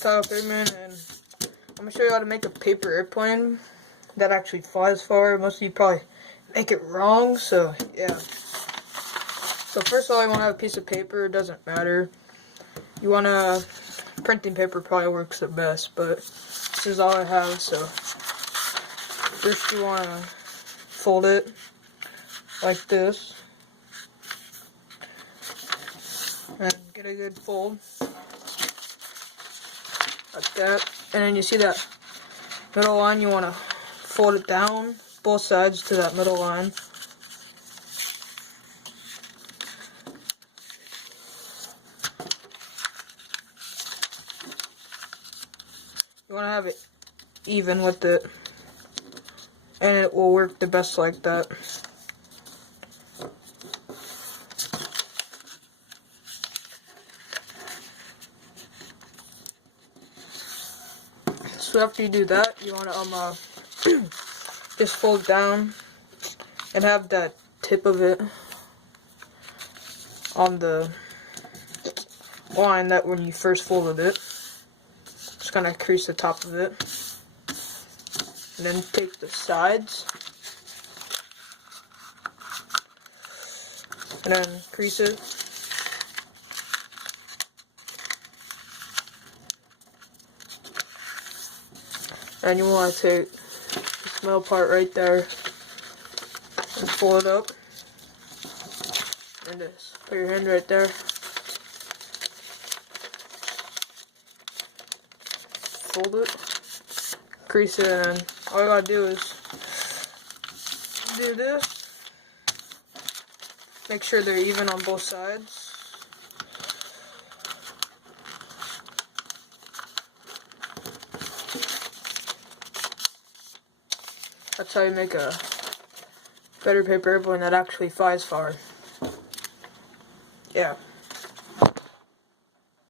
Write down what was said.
Tyler Thurman, and I'm gonna show you how to make a paper airplane that actually flies far. Most of you probably make it wrong, so yeah. So first of all, you want to have a piece of paper. It doesn't matter. You want to printing paper probably works the best, but this is all I have. So first you want to fold it like this and get a good fold like that. And then you see that middle line, you want to fold it down both sides to that middle line. You want to have it even with it, and it will work the best like that. So after you do that, you want to just fold down and have that tip of it on the line that when you first folded it. Just gonna crease the top of it, and then take the sides and then crease it. And you want to take this middle part right there and fold it up, and just put your hand right there, fold it, crease it, and all you gotta do is do this. Make sure they're even on both sides. That's how you make a better paper airplane that actually flies far. Yeah.